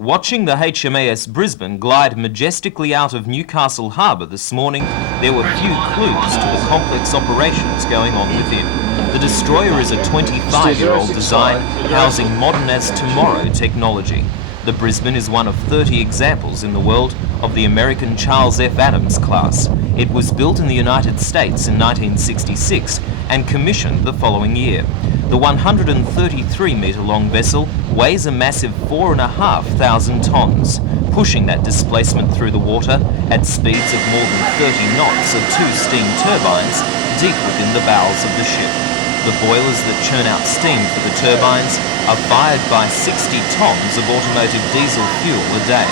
Watching the HMAS Brisbane glide majestically out of Newcastle Harbour this morning, there were few clues to the complex operations going on within. The destroyer is a 25-year-old design housing modern-as-tomorrow technology. The Brisbane is one of 30 examples in the world of the American Charles F. Adams class. It was built in the United States in 1966 and commissioned the following year. The 133-metre-long vessel weighs a massive 4,500 tonnes, pushing that displacement through the water at speeds of more than 30 knots of two steam turbines deep within the bowels of the ship. The boilers that churn out steam for the turbines are fired by 60 tonnes of automotive diesel fuel a day.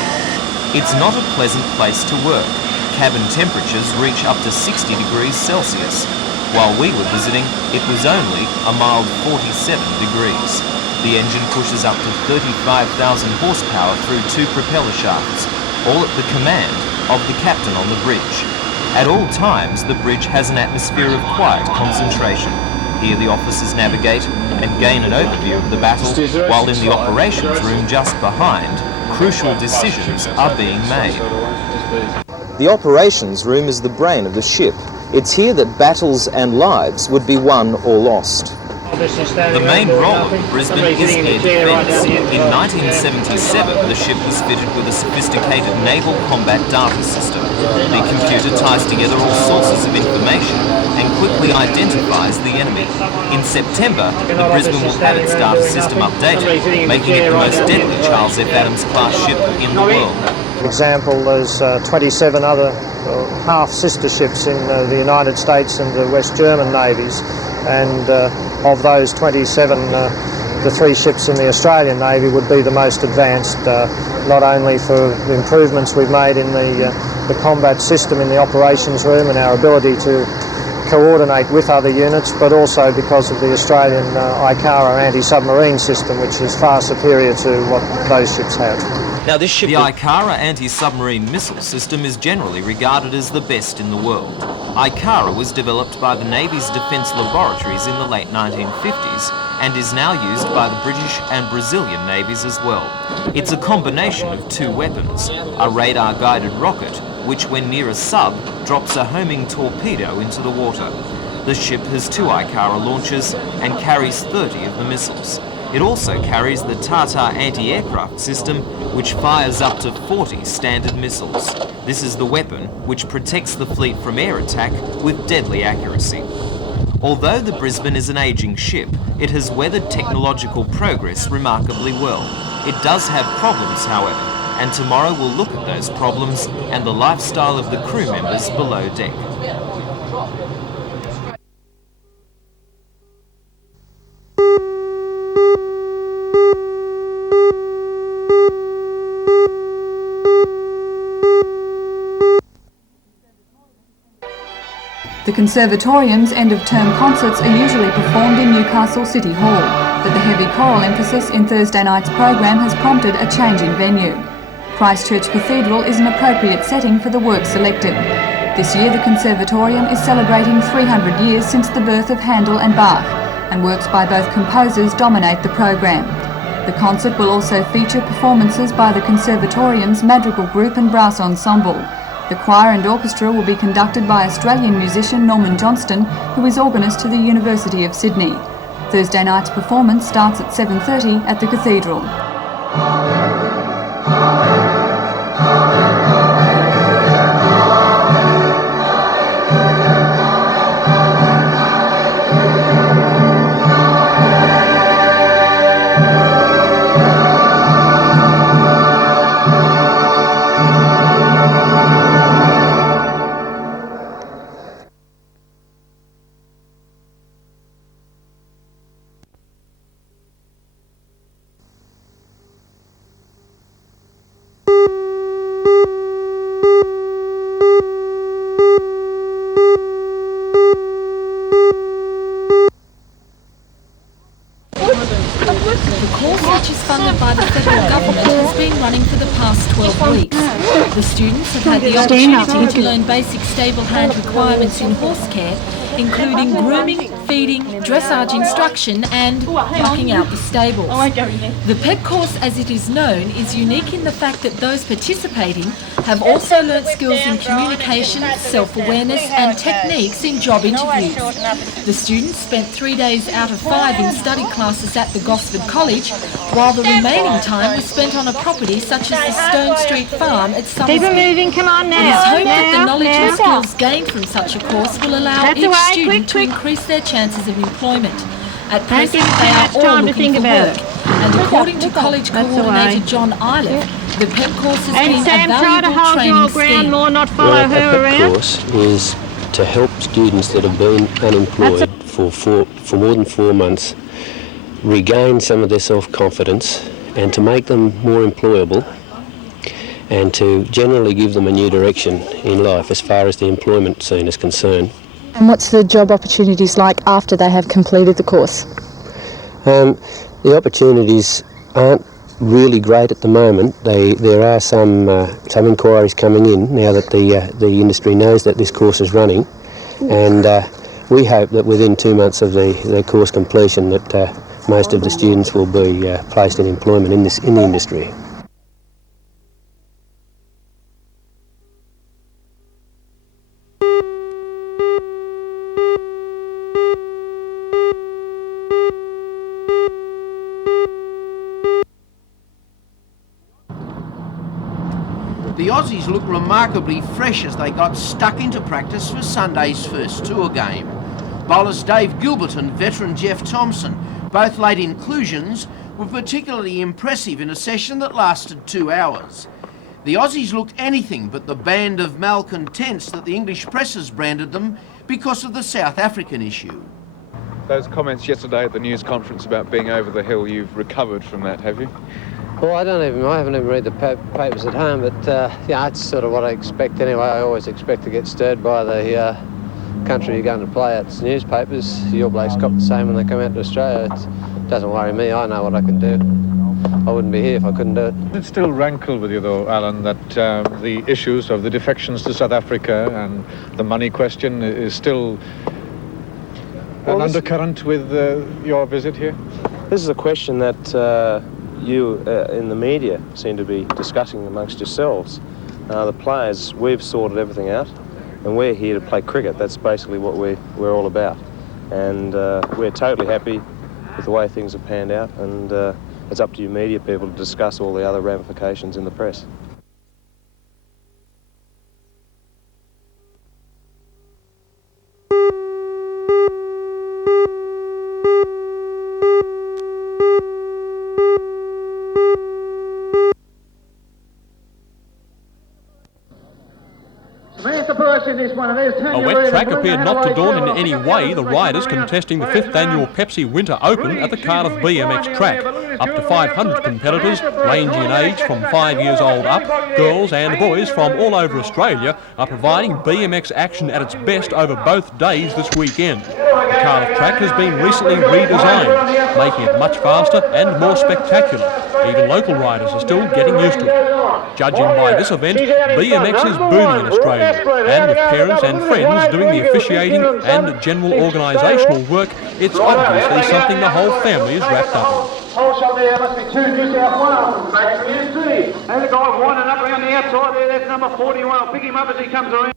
It's not a pleasant place to work. Cabin temperatures reach up to 60 degrees Celsius. While we were visiting, it was only a mild 47 degrees. The engine pushes up to 35,000 horsepower through two propeller shafts, all at the command of the captain on the bridge. At all times, the bridge has an atmosphere of quiet concentration. Here the officers navigate and gain an overview of the battle, while in the operations room just behind, crucial decisions are being made. The operations room is the brain of the ship. It's here that battles and lives would be won or lost. The main role of the Brisbane is air defence. In 1977, the ship was fitted with a sophisticated naval combat data system. The computer ties together all sources of information and quickly identifies the enemy. In September, the Brisbane will have its data system updated, making it the most deadly Charles F. Adams class ship in the world. Example, there's 27 other half-sister ships in the United States and the West German navies, and of those 27, the three ships in the Australian Navy would be the most advanced, not only for the improvements we've made in the combat system in the operations room and our ability to coordinate with other units, but also because of the Australian ICARA anti-submarine system, which is far superior to what those ships have. Now, the ICARA anti-submarine missile system is generally regarded as the best in the world. ICARA was developed by the Navy's defence laboratories in the late 1950s and is now used by the British and Brazilian navies as well. It's a combination of two weapons, a radar-guided rocket, which when near a sub, drops a homing torpedo into the water. The ship has two ICARA launchers and carries 30 of the missiles. It also carries the Tata anti-aircraft system, which fires up to 40 standard missiles. This is the weapon which protects the fleet from air attack with deadly accuracy. Although the Brisbane is an ageing ship, it has weathered technological progress remarkably well. It does have problems, however, and tomorrow we'll look at those problems and the lifestyle of the crew members below deck. The Conservatorium's end-of-term concerts are usually performed in Newcastle City Hall, but the heavy choral emphasis in Thursday night's program has prompted a change in venue. Christchurch Cathedral is an appropriate setting for the work selected. This year the Conservatorium is celebrating 300 years since the birth of Handel and Bach, and works by both composers dominate the program. The concert will also feature performances by the Conservatorium's madrigal group and brass ensemble. The choir and orchestra will be conducted by Australian musician Norman Johnston, who is organist to the University of Sydney. Thursday night's performance starts at 7:30 at the Cathedral. funded by the federal government, has been running for the past 12 weeks. The students have had the opportunity to learn basic stable hand requirements in horse care, including grooming, feeding, dressage instruction and mucking out the stables. The PEP course, as it is known, is unique in the fact that those participating have also learnt skills in communication, self-awareness and techniques in job interviews. The students spent 3 days out of 5 in study classes at the Gosford College, while the remaining time was spent on a property such as the Stone Street Farm at Summersby. Keep it moving, come on now. It is hoped that the knowledge and skills gained from such a course will allow each student to increase their chances of employment. At present, they are all looking for work, and according to college coordinator John Eileth, the PEP course has been a valuable training scheme. Not follow her a PEP around. course is to help students that have been unemployed for more than 4 months regain some of their self-confidence and to make them more employable and to generally give them a new direction in life as far as the employment scene is concerned. And what's the job opportunities like after they have completed the course? The opportunities aren't really great at the moment. There are some inquiries coming in now that the industry knows that this course is running, and we hope that within 2 months of the course completion that most of the students will be placed in employment in the industry. The Aussies look remarkably fresh as they got stuck into practice for Sunday's first tour game. Bowlers Dave Gilbert and veteran Jeff Thompson, both late inclusions, were particularly impressive in a session that lasted 2 hours. The Aussies looked anything but the band of malcontents that the English press has branded them because of the South African issue. Those comments yesterday at the news conference about being over the hill, you've recovered from that, have you? Well, I haven't even read the papers at home, but yeah, it's sort of what I expect anyway. I always expect to get stirred by the country you're going to play at. It's newspapers. Your blokes cop the same when they come out to Australia. It doesn't worry me. I know what I can do. I wouldn't be here if I couldn't do it. It still rankle with you, though, Alan, that the issues of the defections to South Africa and the money question is still an undercurrent with your visit here? This is a question that you in the media seem to be discussing amongst yourselves. The players, we've sorted everything out, and we're here to play cricket. That's basically what we're all about. And we're totally happy with the way things have panned out, and it's up to you media people to discuss all the other ramifications in the press. A wet track appeared not to daunt in any way the riders contesting the 5th annual Pepsi Winter Open at the Cardiff BMX track. Up to 500 competitors, ranging in age from 5 years old up, girls and boys from all over Australia are providing BMX action at its best over both days this weekend. The Cardiff track has been recently redesigned, making it much faster and more spectacular. Even local riders are still getting used to it. Judging by this event, BMX is booming in Australia, and with parents and friends doing the officiating and general organisational work, it's obviously something the whole family is wrapped up in. There must be 2 New South Wales. There's a guy winding up around the outside there, that's number 41. I'll pick him up as he comes around.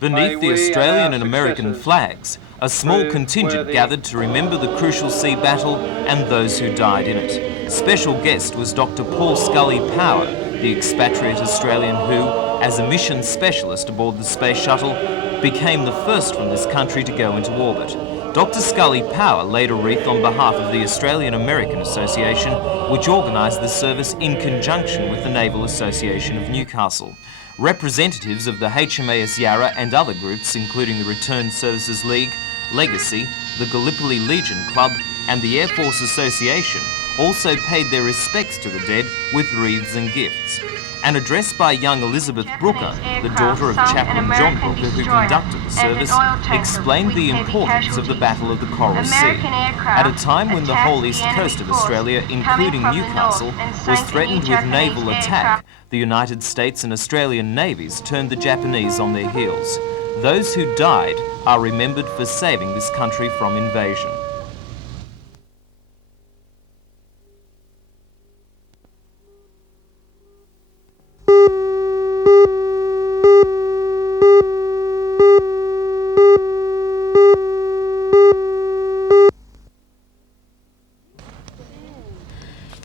Beneath the Australian and American flags, a small contingent gathered to remember the crucial sea battle and those who died in it. Special guest was Dr. Paul Scully Power, the expatriate Australian who, as a mission specialist aboard the Space Shuttle, became the first from this country to go into orbit. Dr. Scully Power laid a wreath on behalf of the Australian American Association, which organised the service in conjunction with the Naval Association of Newcastle. Representatives of the HMAS Yarra and other groups, including the Returned Services League, Legacy, the Gallipoli Legion Club and the Air Force Association, also paid their respects to the dead with wreaths and gifts. An address by young Elizabeth Brooker, the daughter of Chaplain John Brooker who conducted the service, explained the importance of the Battle of the Coral Sea. At a time when the whole east coast of Australia, including Newcastle, was threatened with naval attack, the United States and Australian navies turned the Japanese on their heels. Those who died are remembered for saving this country from invasion.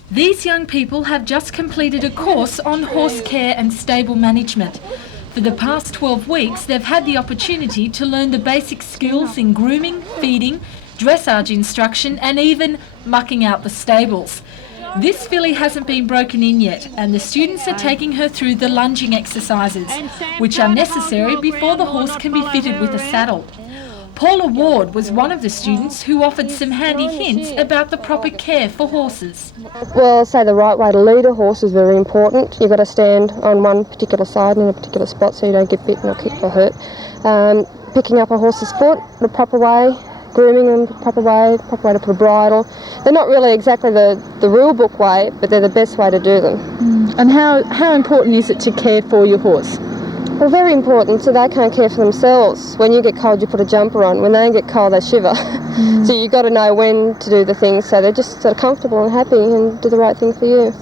These young people have just completed a course on horse care and stable management. For the past 12 weeks, they've had the opportunity to learn the basic skills in grooming, feeding, dressage instruction, and even mucking out the stables. This filly hasn't been broken in yet, and the students are taking her through the lunging exercises, which are necessary before the horse can be fitted with a saddle. Paula Ward was one of the students who offered some handy hints about the proper care for horses. Well, say the right way to lead a horse is very important. You've got to stand on one particular side in a particular spot so you don't get bitten or kicked or hurt. Picking up a horse's foot the proper way, grooming them the proper way to put a bridle. They're not really exactly the rule book way, but they're the best way to do them. And how important is it to care for your horse? Well, very important, so they can't care for themselves. When you get cold, you put a jumper on. When they get cold, they shiver. So you've got to know when to do the things so they're just sort of comfortable and happy and do the right thing for you.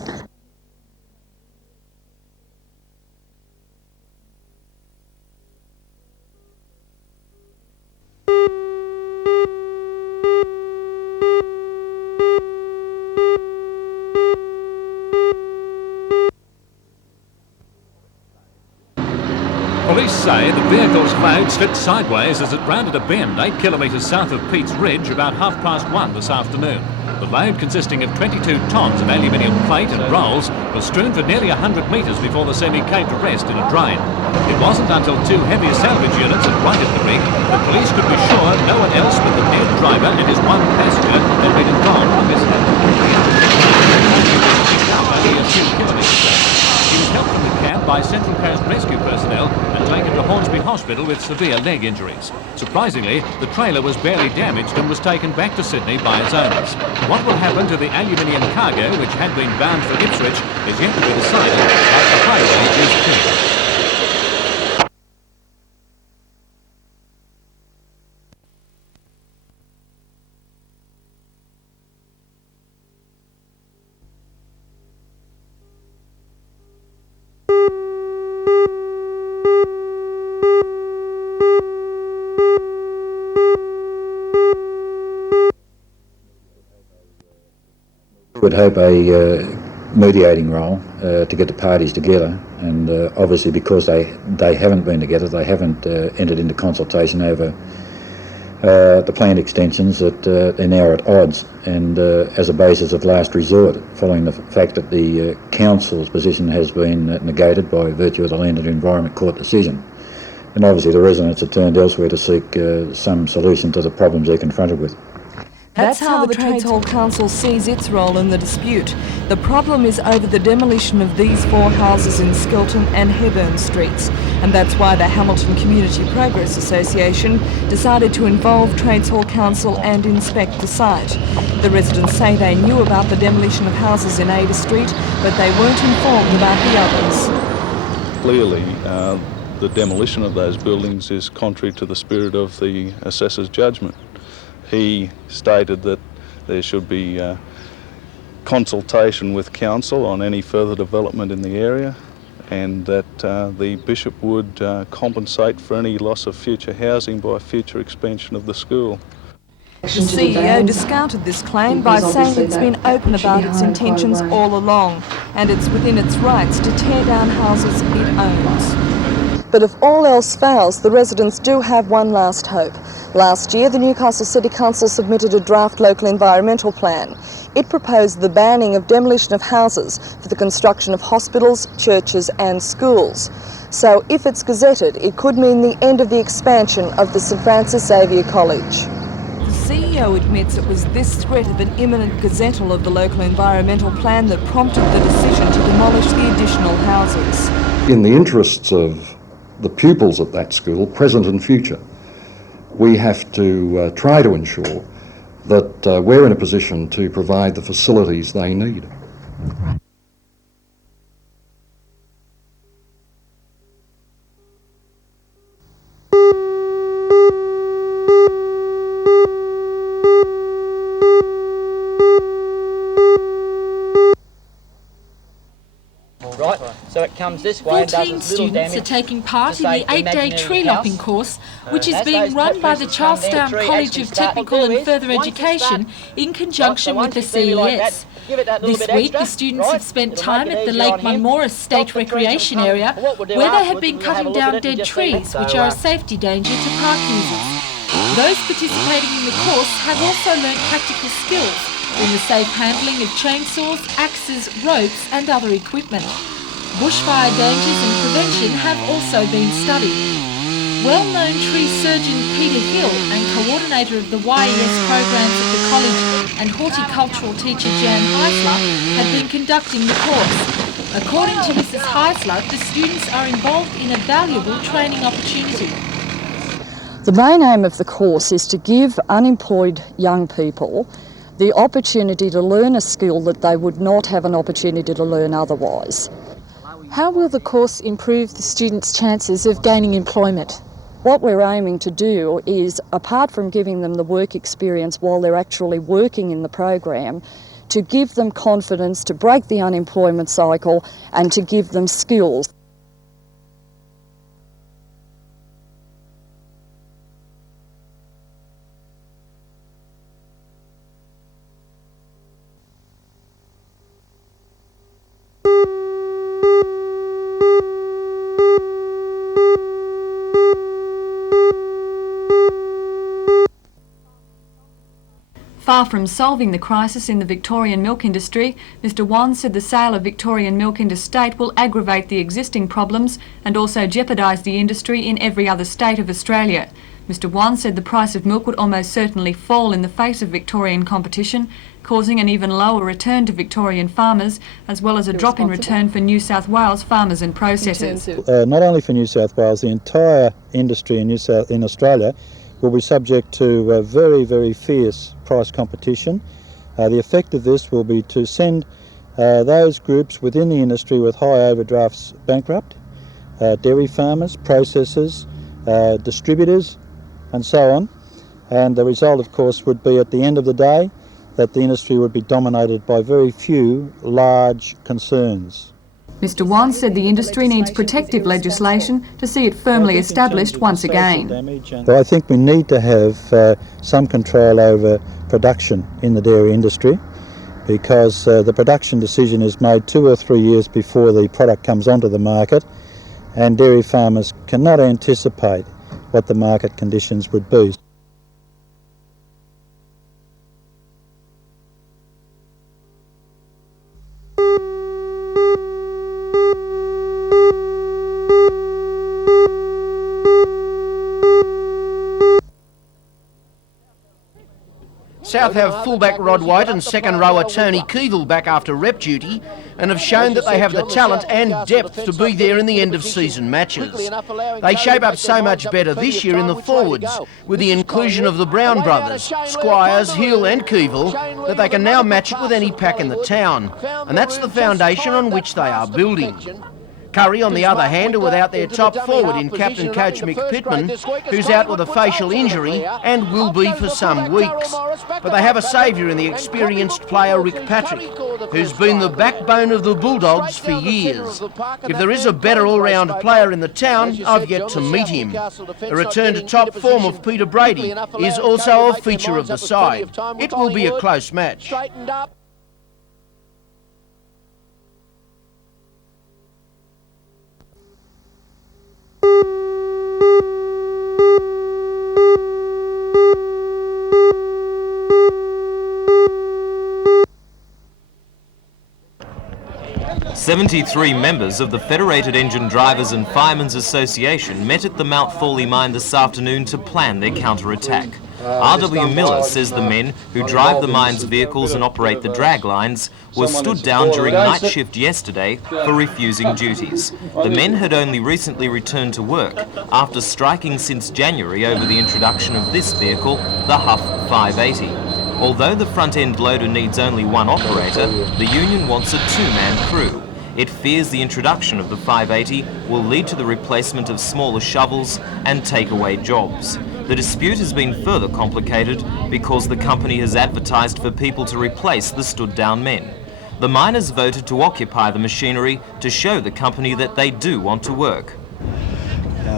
Police say the vehicle's load slipped sideways as it rounded a bend 8 kilometres south of Pete's Ridge about 1:30 this afternoon. The load, consisting of 22 tonnes of aluminium plate and rolls, was strewn for nearly 100 metres before the semi came to rest in a drain. It wasn't until two heavy salvage units had righted the rig that police could be sure no one else but the dead driver and his one passenger had been involved in this only a few kilometres. He was helped from the cab by Central Coast Rescue personnel and taken to Hornsby Hospital with severe leg injuries. Surprisingly, the trailer was barely damaged and was taken back to Sydney by its owners. What will happen to the aluminium cargo, which had been bound for Ipswich, is yet to be decided, but the highway is clear. Would hope a mediating role to get the parties together, and obviously because they haven't been together, they haven't entered into consultation over the planned extensions, that they're now at odds, and as a basis of last resort, following the fact that the council's position has been negated by virtue of the Land and Environment Court decision. And obviously the residents have turned elsewhere to seek some solution to the problems they're confronted with. That's how the Trades Hall Council sees its role in the dispute. The problem is over the demolition of these four houses in Skelton and Hebburn Streets, and that's why the Hamilton Community Progress Association decided to involve Trades Hall Council and inspect the site. The residents say they knew about the demolition of houses in Ada Street, but they weren't informed about the others. Clearly, the demolition of those buildings is contrary to the spirit of the assessor's judgment. He stated that there should be consultation with council on any further development in the area, and that the Bishop would compensate for any loss of future housing by future expansion of the school. The CEO discounted this claim by saying it's been open about its intentions all along, and it's within its rights to tear down houses it owns. But if all else fails, the residents do have one last hope. Last year, the Newcastle City Council submitted a draft local environmental plan. It proposed the banning of demolition of houses for the construction of hospitals, churches and schools. So if it's gazetted, it could mean the end of the expansion of the St Francis Xavier College. The CEO admits it was this threat of an imminent gazettal of the local environmental plan that prompted the decision to demolish the additional houses. In the interests of the pupils at that school, present and future, we have to try to ensure that we're in a position to provide the facilities they need. Right, so it comes this way and does 14 its little students damage are taking part to in the save 8-day imaginary tree lopping house. course, which is As being those run by the pictures come down, Charlestown tree College actually of start Technical to and do Further is, once it Education in conjunction with the once you see me like that, CES. give it that little This bit week, extra, the students right? have spent It'll time make it at the easier Lake on him. Munmora Stop State the trees and Recreation come. Area, What we'll do where they have afterwards been is we'll have cutting a look down at it and dead just see. trees, So, which are a safety danger to park users. Those participating in the course have also learnt practical skills in the safe handling of chainsaws, axes, ropes and other equipment. Bushfire dangers and prevention have also been studied. Well-known tree surgeon Peter Hill and coordinator of the YES programs at the college and horticultural teacher Jan Heisler have been conducting the course. According to Mrs Heisler, the students are involved in a valuable training opportunity. The main aim of the course is to give unemployed young people the opportunity to learn a skill that they would not have an opportunity to learn otherwise. How will the course improve the students' chances of gaining employment? What we're aiming to do is, apart from giving them the work experience while they're actually working in the program, to give them confidence, to break the unemployment cycle and to give them skills. Far from solving the crisis in the Victorian milk industry, Mr Wan said the sale of Victorian milk interstate will aggravate the existing problems and also jeopardise the industry in every other state of Australia. Mr Wan said the price of milk would almost certainly fall in the face of Victorian competition, causing an even lower return to Victorian farmers, as well as a drop in return for New South Wales farmers and processors. Not only for New South Wales, the entire industry in Australia will be subject to very, very fierce price competition. The effect of this will be to send those groups within the industry with high overdrafts bankrupt, dairy farmers, processors, distributors and so on. And the result, of course, would be at the end of the day that the industry would be dominated by very few large concerns. Mr Wan said the industry needs protective legislation to see it firmly established once again. But I think we need to have some control over production in the dairy industry, because the production decision is made 2 or 3 years before the product comes onto the market, and dairy farmers cannot anticipate what the market conditions would be. South have fullback Rod White and second rower Tony Keevil back after rep duty and have shown that they have the talent and depth to be there in the end of season matches. They shape up so much better this year in the forwards with the inclusion of the Brown brothers, Squires, Hill and Keevil, that they can now match it with any pack in the town. And that's the foundation on which they are building. Curry, on the other hand, are without their top forward in captain coach Mick Pittman, who's out with a facial injury and will be for some weeks. But they have a saviour in the experienced player Rick Patrick, who's been the backbone of the Bulldogs for years. If there is a better all-round player in the town, I've yet to meet him. The return to top form of Peter Brady is also a feature of the side. It will be a close match. 73 members of the Federated Engine Drivers and Firemen's Association met at the Mount Thorley mine this afternoon to plan their counter-attack. R.W. Miller says the men who drive the mine's vehicles and operate the drag lines were stood down during night shift yesterday for refusing duties. The men had only recently returned to work after striking since January over the introduction of this vehicle, the Huff 580. Although the front-end loader needs only one operator, the union wants a two-man crew. It fears the introduction of the 580 will lead to the replacement of smaller shovels and takeaway jobs. The dispute has been further complicated because the company has advertised for people to replace the stood-down men. The miners voted to occupy the machinery to show the company that they do want to work.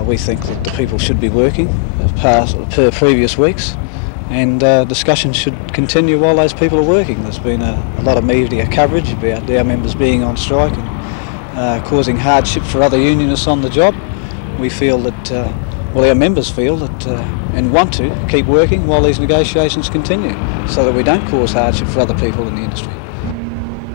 We think that the people should be working per previous weeks, and discussion should continue while those people are working. There's been a lot of media coverage about our members being on strike and causing hardship for other unionists on the job. We feel that, our members feel that and want to keep working while these negotiations continue so that we don't cause hardship for other people in the industry.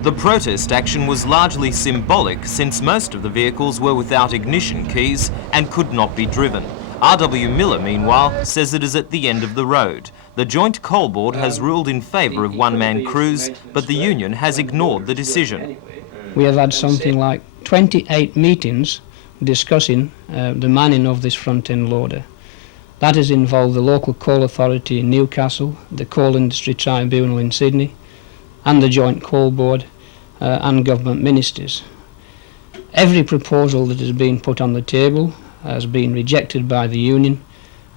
The protest action was largely symbolic since most of the vehicles were without ignition keys and could not be driven. R.W. Miller, meanwhile, says it is at the end of the road. The Joint Coal Board has ruled in favour of one-man crews, but the union has ignored the decision. We have had something like 28 meetings discussing the manning of this front-end loader. That has involved the local coal authority in Newcastle, the Coal Industry Tribunal in Sydney, and the Joint Coal Board and government ministers. Every proposal that has been put on the table has been rejected by the union,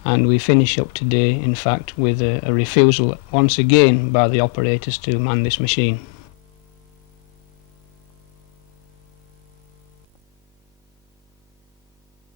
and we finish up today, in fact, with a refusal once again by the operators to man this machine.